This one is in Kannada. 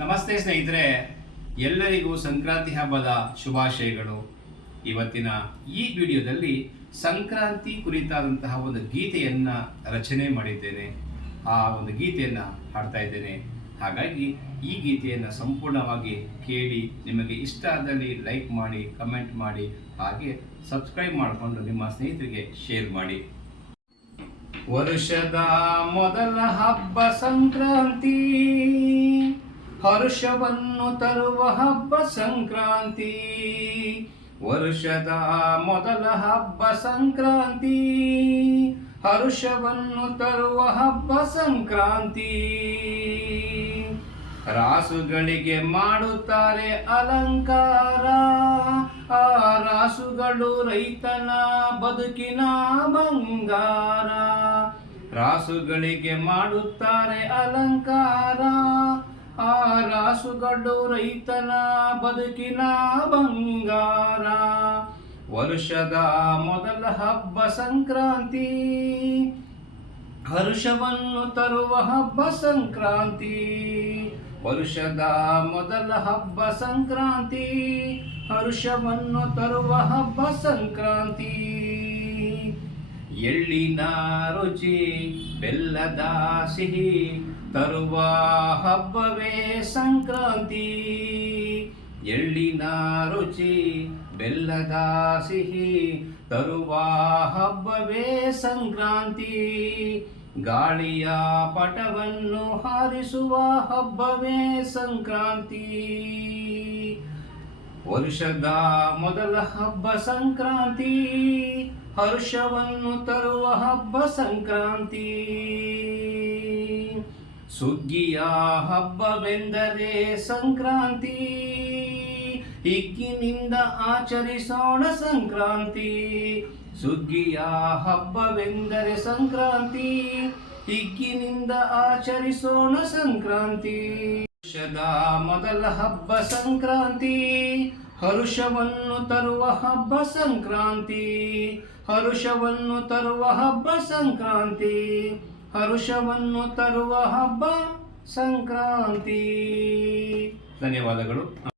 ನಮಸ್ತೆ ಸ್ನೇಹಿತರೆ, ಎಲ್ಲರಿಗೂ ಸಂಕ್ರಾಂತಿ ಹಬ್ಬದ ಶುಭಾಶಯಗಳು. ಇವತ್ತಿನ ಈ ವಿಡಿಯೋದಲ್ಲಿ ಸಂಕ್ರಾಂತಿ ಕುರಿತಾದಂತಹ ಒಂದು ಗೀತೆಯನ್ನು ರಚನೆ ಮಾಡಿದ್ದೇನೆ. ಆ ಒಂದು ಗೀತೆಯನ್ನು ಹಾಡ್ತಾ ಇದ್ದೇನೆ. ಹಾಗಾಗಿ ಈ ಗೀತೆಯನ್ನು ಸಂಪೂರ್ಣವಾಗಿ ಕೇಳಿ, ನಿಮಗೆ ಇಷ್ಟ ಆದಲ್ಲಿ ಲೈಕ್ ಮಾಡಿ, ಕಮೆಂಟ್ ಮಾಡಿ, ಹಾಗೆ ಸಬ್ಸ್ಕ್ರೈಬ್ ಮಾಡಿಕೊಂಡು ನಿಮ್ಮ ಸ್ನೇಹಿತರಿಗೆ ಶೇರ್ ಮಾಡಿ. ವರ್ಷದ ಮೊದಲ ಹಬ್ಬ ಸಂಕ್ರಾಂತಿ, ಹರ್ಷವನ್ನು ತರುವ ಹಬ್ಬ ಸಂಕ್ರಾಂತಿ. ವರ್ಷದ ಮೊದಲ ಹಬ್ಬ ಸಂಕ್ರಾಂತಿ, ಹರ್ಷವನ್ನು ತರುವ ಹಬ್ಬ ಸಂಕ್ರಾಂತಿ. ರಾಸುಗಳಿಗೆ ಮಾಡುತ್ತಾರೆ ಅಲಂಕಾರ, ಆ ರಾಸುಗಳು ರೈತನ ಬದುಕಿನ ಬಂಗಾರ. ರಾಸುಗಳಿಗೆ ಮಾಡುತ್ತಾರೆ ಅಲಂಕಾರ, ಆ ರಾಸುಗಳು ರೈತನ ಬದುಕಿನ ಬಂಗಾರ. ವರ್ಷದ ಮೊದಲ ಹಬ್ಬ ಸಂಕ್ರಾಂತಿ, ಹರ್ಷವನ್ನು ತರುವ ಹಬ್ಬ ಸಂಕ್ರಾಂತಿ. ವರ್ಷದ ಮೊದಲ ಹಬ್ಬ ಸಂಕ್ರಾಂತಿ, ಹರ್ಷವನ್ನು ತರುವ ಹಬ್ಬ ಸಂಕ್ರಾಂತಿ. ಎಳ್ಳಿನ ರುಚಿ ಬೆಲ್ಲದ ಸಿಹಿ ತರುವ ಹಬ್ಬವೇ ಸಂಕ್ರಾಂತಿ. ಎಳ್ಳಿನ ರುಚಿ ಬೆಲ್ಲದ ಸಿಹಿ ತರುವ ಹಬ್ಬವೇ ಸಂಕ್ರಾಂತಿ. ಗಾಳಿಯ ಪಟವನ್ನು ಹಾರಿಸುವ ಹಬ್ಬವೇ ಸಂಕ್ರಾಂತಿ. ವರ್ಷದ ಮೊದಲ ಹಬ್ಬ ಸಂಕ್ರಾಂತಿ, ಹರ್ಷವನ್ನು ತರುವ ಹಬ್ಬ ಸಂಕ್ರಾಂತಿ. ಸುಗ್ಗಿಯ ಹಬ್ಬವೆಂದರೆ ಸಂಕ್ರಾಂತಿ, ಹಿಗ್ಗಿನಿಂದ ಆಚರಿಸೋಣ ಸಂಕ್ರಾಂತಿ. ಸುಗ್ಗಿಯ ಹಬ್ಬವೆಂದರೆ ಸಂಕ್ರಾಂತಿ, ಹಿಗ್ಗಿನಿಂದ ಆಚರಿಸೋಣ ಸಂಕ್ರಾಂತಿ. ವರ್ಷದ ಮೊದಲ ಹಬ್ಬ ಸಂಕ್ರಾಂತಿ, ಹರ್ಷವನ್ನು ತರುವ ಹಬ್ಬ ಸಂಕ್ರಾಂತಿ. ಹರ್ಷವನ್ನು ತರುವ ಹಬ್ಬ ಸಂಕ್ರಾಂತಿ, ಹರ್ಷವನ್ನು ತರುವ ಹಬ್ಬ ಸಂಕ್ರಾಂತಿ. ಧನ್ಯವಾದಗಳು.